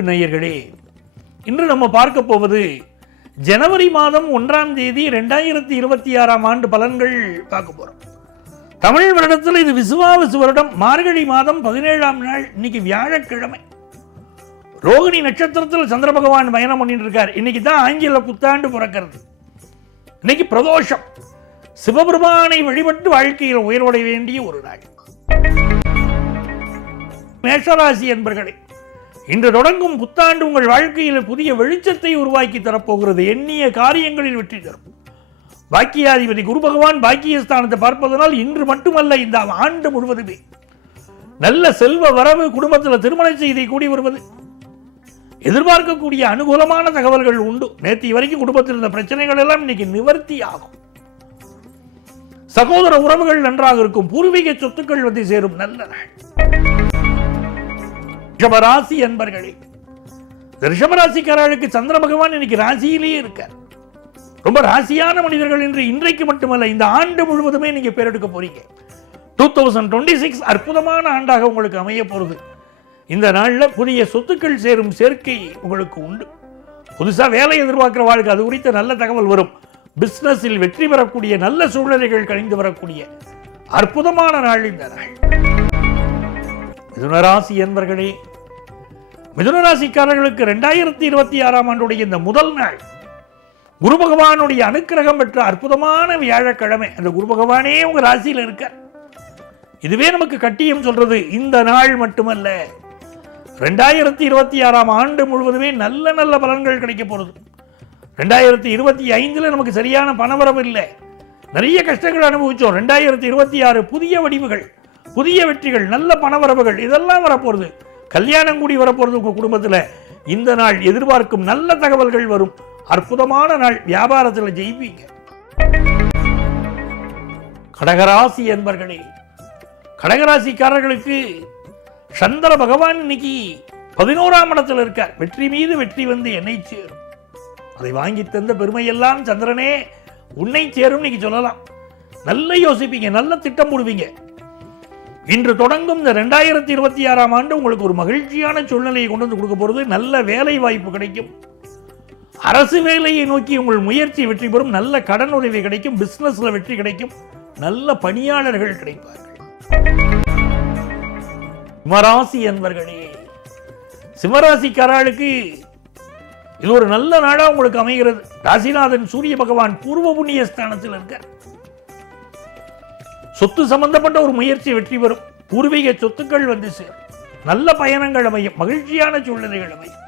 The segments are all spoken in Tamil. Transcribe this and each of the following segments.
அன்பு நேயர்களே, இன்று நம்ம பார்க்க போவது ஜனவரி மாதம் 1ஆம் தேதி 2026ஆம் ஆண்டு பலன்கள் பார்க்க போறோம். தமிழ் வருடத்தில் இது விசுவாவசு வருடம், மார்கழி மாதம் 17ஆம் நாள், இன்னைக்கு வியாழக்கிழமை. ரோகிணி நட்சத்திரத்தில் சந்திர பகவான் பயணம் பண்ணிட்டு இருக்கார். இன்னைக்கு தான் ஆங்கில புத்தாண்டு பிறக்கிறது. இன்னைக்கு பிரதோஷம். சிவபெருமானை வழிபட்டு வாழ்க்கையில் உயர்வடைய வேண்டிய ஒரு நாள். மேஷராசி என்பர்களே, இன்று தொடங்கும் புத்தாண்டு உங்கள் வாழ்க்கையில் புதிய வெளிச்சத்தை உருவாக்கி தரப்போகிறது. எண்ணிய காரியங்களில் வெற்றி தரும். பாக்கியாதிபதி குரு பகவான் பாக்கியஸ்தானத்தை பார்ப்பதனால் இன்று மட்டுமல்ல, இந்த ஆண்டு முழுவதுமே நல்ல செல்வ வரவு, குடும்பத்தில் திருமண செய்தி கூடி வருவது, எதிர்பார்க்கக்கூடிய அனுகூலமான தகவல்கள் உண்டு. நேற்று வரைக்கும் குடும்பத்தில் இருந்த பிரச்சனைகள் எல்லாம் இன்னைக்கு நிவர்த்தி ஆகும். சகோதர உறவுகள் நன்றாக இருக்கும். பூர்வீக சொத்துக்கள் வந்து சேரும் நல்ல நாள். ரிஷபராசி அன்பர்களே, ரிஷபராசிக்காரர்களுக்கு சந்திர பகவான் இன்னைக்கு ராசியிலேயே இருக்கார். ரொம்ப ராசியான மனிதர்கள் என்று இன்றைக்கு மட்டுமல்ல, இந்த ஆண்டு முழுவதுமே நீங்க பேரெடுக்க போறீங்க. 2026 அற்புதமான ஆண்டாக உங்களுக்கு அமைய போறது. இந்த நாள்ல புதிய சொத்துக்கள் சேரும் சேர்க்கை உங்களுக்கு உண்டு. புதுசா வேலை எதிர்பார்க்கிற வாழ்க்கை, அது குறித்த நல்ல தகவல் வரும். பிசினஸில் வெற்றி பெறக்கூடிய நல்ல சூழ்நிலைகள் கழிந்து வரக்கூடிய அற்புதமான நாள் இந்த நாள். மிதுனராசி என்பர்களே, மிதுனராசிக்காரர்களுக்கு 2026ஆம் ஆண்டுடைய இந்த முதல் நாள் குரு பகவானுடைய அனுக்கிரகம் பெற்ற அற்புதமான வியாழக்கிழமை. அந்த குரு பகவானே உங்க ராசியில் இருக்க, இதுவே நமக்கு கட்டியம் சொல்றது. இந்த நாள் மட்டுமல்ல, 2026ஆம் ஆண்டு முழுவதுமே நல்ல நல்ல பலன்கள் கிடைக்க போறது. 2025 நமக்கு சரியான பணவரவு இல்லை, நிறைய கஷ்டங்கள் அனுபவிச்சோம். 2026 புதிய வடிவுகள், புதிய வெற்றிகள், நல்ல பணவரவுகள் இதெல்லாம் வரப்போறது. கல்யாணம் கூடி வரப்போறது உங்க குடும்பத்தில். இந்த நாள் எதிர்பார்க்கும் நல்ல தகவல்கள் வரும். அற்புதமான நாள். வியாபாரத்தில் ஜெயிப்பீங்க. கடகராசி என்பர்களே, கடகராசிக்காரர்களுக்கு சந்திர பகவான் இன்னைக்கு 11ஆம் இடத்தில் இருக்கார். வெற்றி மீது வெற்றி வந்து என்னை சேரும். அதை வாங்கி தந்த பெருமையெல்லாம் சந்திரனே உன்னை சேரும் இன்னைக்கு சொல்லலாம். நல்ல யோசிப்பீங்க, நல்ல திட்டம் போடுவீங்க. இன்று தொடங்கும் இந்த 2026ஆம் ஆண்டு உங்களுக்கு ஒரு மகிழ்ச்சியான சூழ்நிலையை கொண்டு வந்து கொடுக்க போறது. நல்ல வேலை வாய்ப்பு கிடைக்கும். அரசு வேலையை நோக்கி உங்கள் முயற்சி வெற்றி பெறும். நல்ல கடன் உதவி கிடைக்கும். பிசினஸ்ல வெற்றி கிடைக்கும். நல்ல பணியாளர்கள் கிடைப்பார்கள். சிம்மராசி என்பர்களே, சிம்மராசிக்காரர்களுக்கு இது ஒரு நல்ல நாளா உங்களுக்கு அமைகிறது. ராசிநாதன் சூரிய பகவான் பூர்வ புண்ணிய ஸ்தானத்தில் இருக்க, சொத்து சம்பந்தப்பட்ட ஒரு முயற்சி வெற்றி பெறும். பூர்வீக சொத்துக்கள் வந்து சேரும். நல்ல பயணங்கள் அமையும். மகிழ்ச்சியான சூழ்நிலைகள் அமையும்.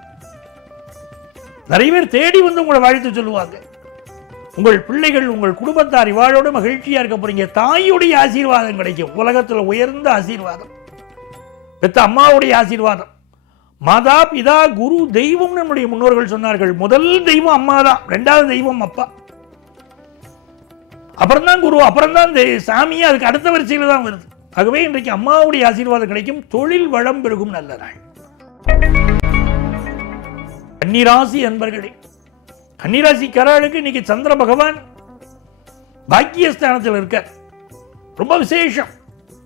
நிறைய பேர் தேடி வந்து உங்களை வாழ்த்து சொல்லுவாங்க. உங்கள் பிள்ளைகள், உங்கள் குடும்பத்தார் இவாளோட மகிழ்ச்சியா இருக்க போறீங்க. தாயுடைய ஆசீர்வாதம் கிடைக்கும். உலகத்தில் உயர்ந்த ஆசீர்வாதம். பெத்த அம்மாவுடைய ஆசீர்வாதம். மாதா பிதா குரு தெய்வம் நம்முடைய முன்னோர்கள் சொன்னார்கள். முதல் தெய்வம் அம்மா தான், இரண்டாவது தெய்வம் அப்பா, அப்புறம் தான் குரு, அப்புறம் தான் சாமியா, அதுக்கு அடுத்த வரிசையில் தான் வருது. ஆகவே இன்றைக்கு அம்மாவுடைய ஆசீர்வாதம் கிடைக்கும். தொழில் வளம் பெருகும் நல்ல நாள். கன்னிராசி அன்பர்களே, கன்னிராசிக்காரர்களுக்கு இன்னைக்கு சந்திர பகவான் பாக்கியஸ்தானத்தில் இருக்க, ரொம்ப விசேஷம்.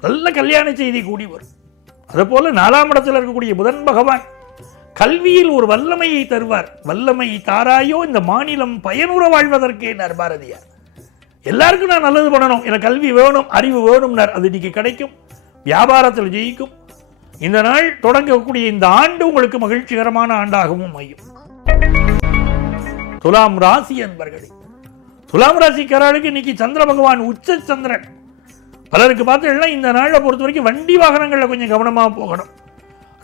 நல்ல கல்யாண செய்தி கூடி வரும். அதே போல 4ஆம் இடத்தில் இருக்கக்கூடிய புதன் பகவான் கல்வியில் ஒரு வல்லமையை தருவார். வல்லமை தாராயோ இந்த மாநிலம் பயனுற வாழ்வதற்கே பாரதியார். எல்லாருக்கும் நான் நல்லது பண்ணணும், எனக்கு கல்வி வேணும், அறிவு வேணும்னார். அது இன்னைக்கு கிடைக்கும். வியாபாரத்தில் ஜெயிக்கும். இந்த நாள் தொடங்கக்கூடிய இந்த ஆண்டு உங்களுக்கு மகிழ்ச்சிகரமான ஆண்டாகவும் அமையும். துலாம் ராசி என்பர்களே, துலாம் ராசிக்காரர்களுக்கு இன்னைக்கு சந்திர பகவான் உச்ச சந்திரன். பலருக்கு பார்த்தீங்கன்னா இந்த நாளை பொறுத்த வரைக்கும் வண்டி வாகனங்களில் கொஞ்சம் கவனமாக போகணும்.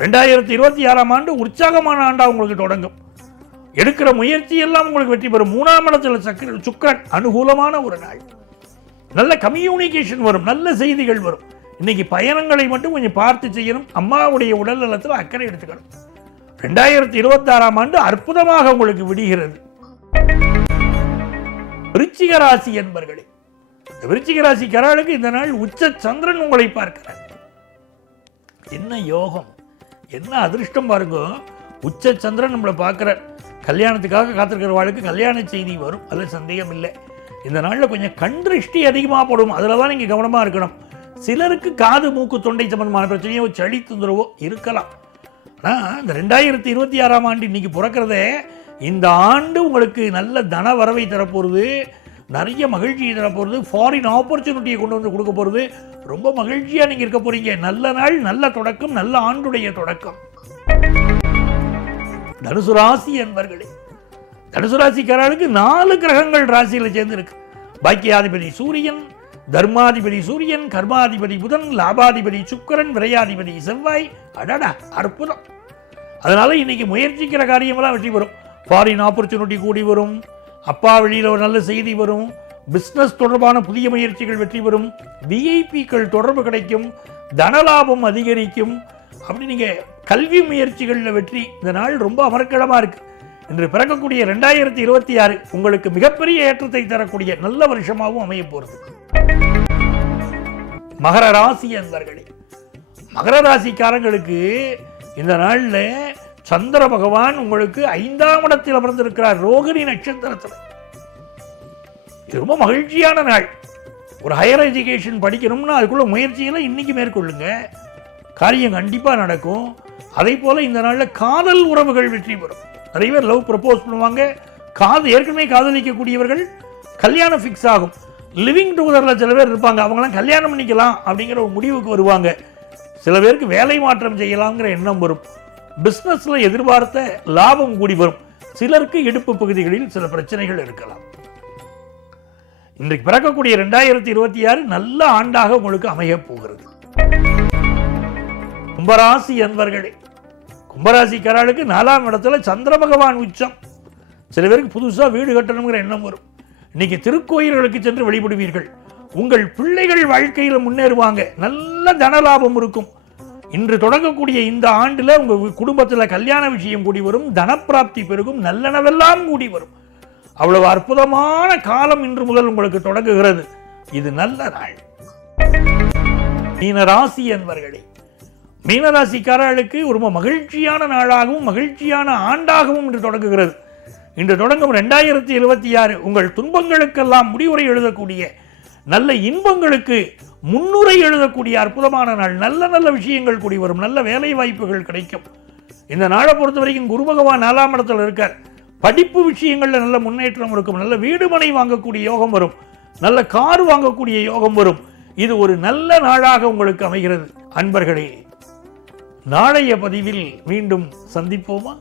2026ஆம் ஆண்டு உற்சாகமான ஆண்டா உங்களுக்கு தொடங்கும். எடுக்கிற முயற்சி எல்லாம் உங்களுக்கு வெற்றி பெறும். 3ஆம் இடத்துல சுக்கிரன், அனுகூலமான ஒரு நாள். நல்ல கம்யூனிகேஷன் வரும். நல்ல செய்திகள் வரும். இன்னைக்கு பயணங்களை மட்டும் கொஞ்சம் பார்த்து செய்யணும். அம்மாவுடைய உடல் நலத்தில் அக்கறை எடுத்துக்கணும். 2026ஆம் ஆண்டு அற்புதமாக உங்களுக்கு விடுகிறது. விருச்சிக ராசி என்பர்களே, விருச்சிக ராசிக்காரர்களுக்கு இந்த நாள் உச்ச சந்திரன் உங்களை பார்க்கிறார். என்ன யோகம், என்ன அதிர்ஷ்டம் பாருங்க. உச்ச சந்திரன் நம்மளை பார்க்கிறார். கல்யாணத்துக்காக காத்திருக்கிற வாழ்க்கை கல்யாண செய்தி வரும், அதில் சந்தேகம் இல்லை. இந்த நாளில் கொஞ்சம் கண் திருஷ்டி அதிகமாக போடும். அதில் தான் நீங்கள் கவனமாக இருக்கணும். சிலருக்கு காது மூக்கு தொண்டை சம்பந்தமான பிரச்சனையோ சளி தொந்தரவோ இருக்கலாம். ஆனால் இந்த 2026ஆம் ஆண்டு இன்னைக்கு பிறக்கிறதே இந்த ஆண்டு உங்களுக்கு நல்ல தன வரவை தரப்போகிறது, நிறைய மகிழ்ச்சியை தரப்போகிறது, ஃபாரின் ஆப்பர்ச்சுனிட்டியை கொண்டு வந்து கொடுக்க போகிறது. ரொம்ப மகிழ்ச்சியாக நீங்கள் இருக்க போகிறீங்க. நல்ல நாள், நல்ல தொடக்கம், நல்ல ஆண்டுடைய தொடக்கம். தனுசு ராசி என்பர்களே, தனுசு ராசிக்காரர்களுக்கு 4 கிரகங்கள் ராசியில் சேர்ந்திருக்கு. பாக்கியாதிபதி சூரியன், தர்மாதிபதி சூரியன், கர்மாதிபதி புதன், லாபாதிபதி சுக்கிரன், விரையாதிபதி செவ்வாய். அடடா, அற்புதம். அதனால இன்னைக்கு முயற்சிக்கிற காரியமெல்லாம் வெற்றி பெறும். ஃபாரின் ஆப்பர்ச்சுனிட்டி கூடி வரும், அப்பா வெளியில் ஒரு நல்ல செய்தி வரும், பிஸ்னஸ் தொடர்பான புதிய முயற்சிகள் வெற்றி பெறும், விஐபிக்கள் தொடர்பு கிடைக்கும், தனலாபம் அதிகரிக்கும். அப்படி நீங்கள் கல்வி முயற்சிகளில் வெற்றி. இந்த நாள் ரொம்ப அமர்க்கடமாக இருக்குது. இன்று பிறக்கக்கூடிய 2026 உங்களுக்கு மிகப்பெரிய ஏற்றத்தை தரக்கூடிய நல்ல வருஷமாகவும் அமைய போகிறது. மகர ராசி என்பர்களே, மகர ராசிக்காரங்களுக்கு இந்த நாளில் சந்திர பகவான் உங்களுக்கு 5ஆம் இடத்தில் அமர்ந்திருக்கிறார், ரோகிணி நட்சத்திரத்தில். இது ரொம்ப மகிழ்ச்சியான நாள். ஒரு ஹையர் எஜுகேஷன் படிக்கணும்னா அதுக்குள்ள முயற்சிகளை இன்னைக்கு மேற்கொள்ளுங்க, காரியம் கண்டிப்பாக நடக்கும். அதே போல இந்த நாளில் காதல் உறவுகள் வெற்றி பெறும். நிறைய பேர் லவ் ப்ரப்போஸ் பண்ணுவாங்க. ஏற்கனவே காதலிக்கக்கூடியவர்கள் கல்யாணம் ஃபிக்ஸ் ஆகும். லிவிங் டுகெதரில் சில பேர் இருப்பாங்க, அவங்களாம் கல்யாணம் பண்ணிக்கலாம் அப்படிங்கிற ஒரு முடிவுக்கு வருவாங்க. சில பேருக்கு வேலை மாற்றம் செய்யலாம்ங்கிற எண்ணம் வரும். பிஸ்னஸில் எதிர்பார்த்த லாபம் கூடி வரும். சிலருக்கு இடுப்பு பகுதிகளில் சில பிரச்சனைகள் இருக்கலாம். இன்றைக்கு பிறக்கக்கூடிய 2026 நல்ல ஆண்டாக உங்களுக்கு அமைய போகிறது. கும்பராசி என்பர்களே, கும்பராசிக்காரர்களுக்கு 4ஆம் இடத்துல சந்திர பகவான் உச்சம். சில பேருக்கு புதுசாக வீடு கட்டணுங்கிற எண்ணம் வரும். இன்னைக்கு திருக்கோயில்களுக்கு சென்று வழிபடுவீர்கள். உங்கள் பிள்ளைகள் வாழ்க்கையில் முன்னேறுவாங்க. நல்ல தனலாபம் இருக்கும். இன்று தொடங்கக்கூடிய இந்த ஆண்டில் உங்கள் குடும்பத்தில் கல்யாண விஷயம் கூடி வரும், தனப்பிராப்தி பெருகும், நல்லனவெல்லாம் கூடி வரும். அவ்வளவு அற்புதமான காலம் இன்று முதல் உங்களுக்கு தொடங்குகிறது. இது நல்ல நாள். மீனராசி என்பர்களே, மீனராசிக்காரர்களுக்கு ஒரு மகிழ்ச்சியான நாளாகவும் மகிழ்ச்சியான ஆண்டாகவும் இன்று தொடங்குகிறது. இன்று தொடங்கும் 2026 உங்கள் துன்பங்களுக்கெல்லாம் முடிவுரை எழுதக்கூடிய, நல்ல இன்பங்களுக்கு முன்னுரை எழுதக்கூடிய அற்புதமான நாள். நல்ல நல்ல விஷயங்கள் கூடி வரும், நல்ல வேலை வாய்ப்புகள் கிடைக்கும். இந்த நாளை பொறுத்த வரைக்கும் குரு பகவான் 4ஆம் இடத்துல இருக்கார். படிப்பு விஷயங்களில் நல்ல முன்னேற்றம் இருக்கும். நல்ல வீடு மனை வாங்கக்கூடிய யோகம் வரும், நல்ல கார் வாங்கக்கூடிய யோகம் வரும். இது ஒரு நல்ல நாளாக உங்களுக்கு அமைகிறது. அன்பர்களே, நாளைய பதிவில் மீண்டும் சந்திப்போமா?